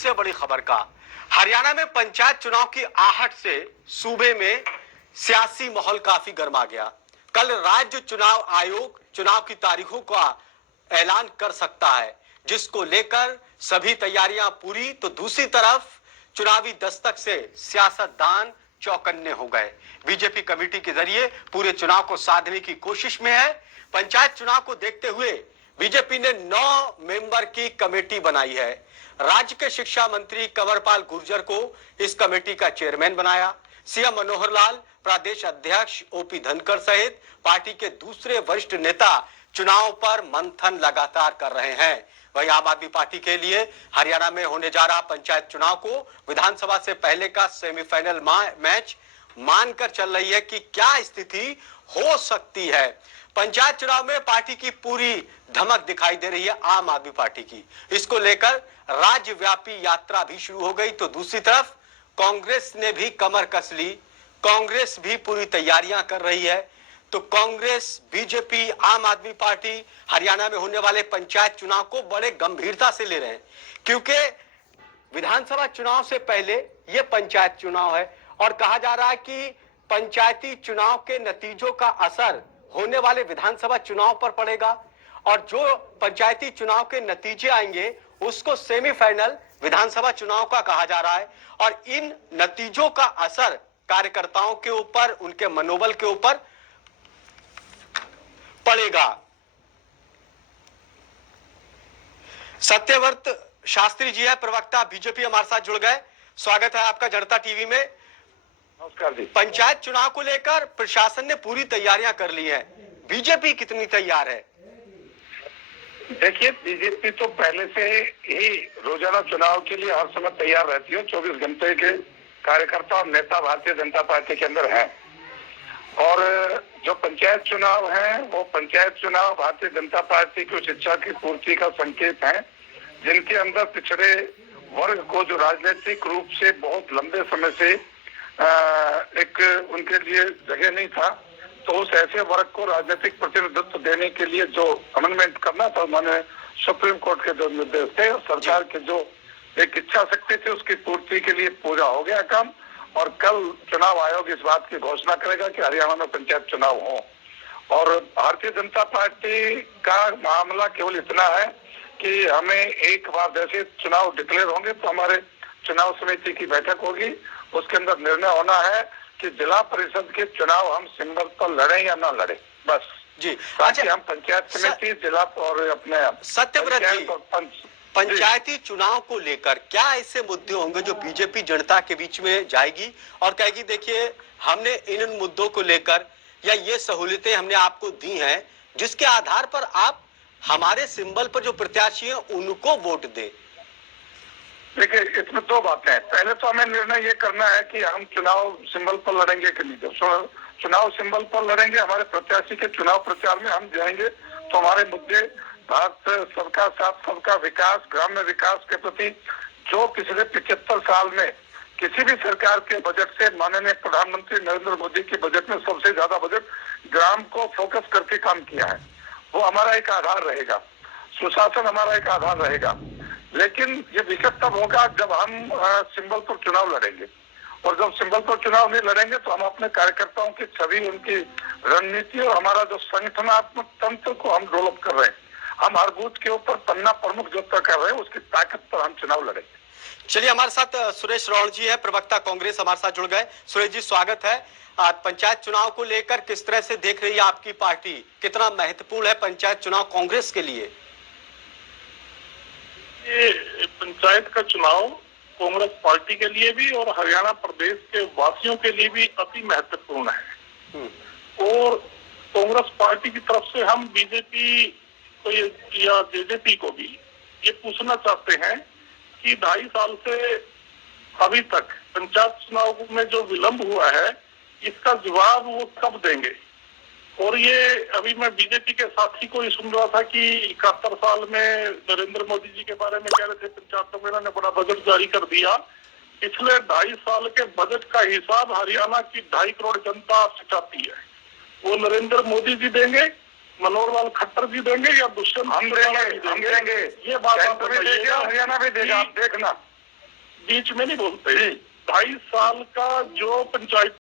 सबसे बड़ी खबर का। हरियाणा में पंचायत चुनाव की आहट से सूबे में सियासी माहौल काफी गर्मा गया। कल राज्य चुनाव आयोग चुनाव की तारीखों का ऐलान कर सकता है, जिसको लेकर सभी तैयारियां पूरी। तो दूसरी तरफ चुनावी दस्तक से सियासतदान चौकन्ने हो गए। बीजेपी कमेटी के जरिए पूरे चुनाव को साधने की कोशिश में है। पंचायत चुनाव को देखते हुए बीजेपी ने 9 मेंबर की कमेटी बनाई है। राज्य के शिक्षा मंत्री कंवरपाल गुर्जर को इस कमेटी का चेयरमैन बनाया। सीएम मनोहर लाल, प्रदेश अध्यक्ष ओपी धनखड़ सहित पार्टी के दूसरे वरिष्ठ नेता चुनाव पर मंथन लगातार कर रहे हैं। वहीं आम आदमी पार्टी के लिए हरियाणा में होने जा रहा पंचायत चुनाव को विधानसभा से पहले का सेमीफाइनल मैच मानकर चल रही है कि क्या स्थिति हो सकती है। पंचायत चुनाव में पार्टी की पूरी धमक दिखाई दे रही है आम आदमी पार्टी की। इसको लेकर राज्यव्यापी यात्रा भी शुरू हो गई। तो दूसरी तरफ कांग्रेस ने भी कमर कस ली। कांग्रेस भी पूरी तैयारियां कर रही है। तो कांग्रेस, बीजेपी, आम आदमी पार्टी हरियाणा में होने वाले पंचायत चुनाव को बड़े गंभीरता से ले रहे हैं, क्योंकि विधानसभा चुनाव से पहले यह पंचायत चुनाव है और कहा जा रहा है कि पंचायती चुनाव के नतीजों का असर होने वाले विधानसभा चुनाव पर पड़ेगा और जो पंचायती चुनाव के नतीजे आएंगे उसको सेमीफाइनल विधानसभा चुनाव का कहा जा रहा है। और इन नतीजों का असर कार्यकर्ताओं के ऊपर, उनके मनोबल के ऊपर पड़ेगा। सत्यव्रत शास्त्री जी है, प्रवक्ता बीजेपी, हमारे साथ जुड़ गए। स्वागत है आपका जनता टीवी में। नमस्कार जी। पंचायत चुनाव को लेकर प्रशासन ने पूरी तैयारियां कर ली है, बीजेपी कितनी तैयार है? देखिए, बीजेपी तो पहले से ही रोजाना चुनाव के लिए हर समय तैयार रहती है। 24 घंटे के कार्यकर्ता और नेता भारतीय जनता पार्टी के अंदर हैं। और जो पंचायत चुनाव है वो पंचायत चुनाव भारतीय जनता पार्टी की उस इच्छा की पूर्ति का संकेत है, जिनके अंदर पिछड़े वर्ग को जो राजनीतिक रूप से बहुत लंबे समय से एक उनके लिए जगह नहीं था, तो उस ऐसे वर्ग को राजनीतिक प्रतिनिधित्व देने के लिए जो अमेंडमेंट करना था, उन्होंने सुप्रीम कोर्ट के जो निर्देश थे और सरकार के जो एक इच्छा शक्ति थी उसकी पूर्ति के लिए पूरा हो गया काम। और कल चुनाव आयोग इस बात की घोषणा करेगा कि हरियाणा में पंचायत चुनाव हो। और भारतीय जनता पार्टी का मामला केवल इतना है कि हमें एक बार जैसे चुनाव डिक्लेयर होंगे तो हमारे चुनाव समिति की बैठक होगी, उसके अंदर निर्णय होना है कि जिला परिषद के चुनाव हम सिंबल पर लड़े या ना लड़े, बस जी। ताकि हम पंचायत समिति जिला और अपने सत्यव्रत जी, पंचायती चुनाव को लेकर क्या ऐसे मुद्दे होंगे जो बीजेपी जनता के बीच में जाएगी और कहेगी देखिए हमने इन मुद्दों को लेकर या ये सहूलियतें हमने आपको दी हैं जिसके आधार पर आप हमारे सिंबल पर जो प्रत्याशी हैं उनको वोट दें? देखिए, इसमें दो बातें हैं। पहले तो हमें निर्णय ये करना है कि हम चुनाव सिंबल पर लड़ेंगे कि नहीं। जब चुनाव सिंबल पर लड़ेंगे, हमारे प्रत्याशी के चुनाव प्रचार में हम जाएंगे तो हमारे मुद्दे भारत सबका साथ सबका विकास, ग्राम्य विकास के प्रति जो पिछले 75 साल में किसी भी सरकार के बजट से माननीय प्रधानमंत्री नरेंद्र मोदी के बजट में सबसे ज्यादा बजट ग्राम को फोकस करके काम किया है, वो हमारा एक आधार रहेगा। सुशासन हमारा एक आधार रहेगा। लेकिन ये विषय तब होगा जब हम सिंबल पर चुनाव लड़ेंगे। और जब सिंबल पर चुनाव नहीं लड़ेंगे तो हम अपने कार्यकर्ताओं की छवि, उनकी रणनीति और हमारा जो संगठनात्मक तंत्र को हम डेवलप कर रहे हैं, हम हर बूथ के ऊपर पन्ना प्रमुख जो तय कर रहे हैं उसकी ताकत पर हम चुनाव लड़ेंगे। चलिए, हमारे साथ सुरेश रौड़ जी है, प्रवक्ता कांग्रेस, हमारे साथ जुड़ गए। सुरेश जी, स्वागत है। पंचायत चुनाव को लेकर किस तरह से देख रही है आपकी पार्टी? कितना महत्वपूर्ण है पंचायत चुनाव कांग्रेस के लिए? ये पंचायत का चुनाव कांग्रेस पार्टी के लिए भी और हरियाणा प्रदेश के वासियों के लिए भी अति महत्वपूर्ण है। और कांग्रेस पार्टी की तरफ से हम बीजेपी को या जेजेपी को भी ये पूछना चाहते हैं कि 2.5 साल से अभी तक पंचायत चुनाव में जो विलंब हुआ है इसका जवाब वो कब देंगे। और ये अभी मैं बीजेपी के साथी को ही सुन रहा था कि 71 साल में नरेंद्र मोदी जी के बारे में कह रहे थे पंचायतों में इन्होंने बड़ा बजट जारी कर दिया। पिछले 2.5 साल के बजट का हिसाब हरियाणा की 2.5 करोड़ जनता से चाहती है। वो नरेंद्र मोदी जी देंगे, मनोहर लाल खट्टर जी देंगे या दुष्यंत हम देंगे। ये बात हरियाणा भी देगा, आप देखना। बीच में नहीं बोलते। 2.5 साल का जो पंचायत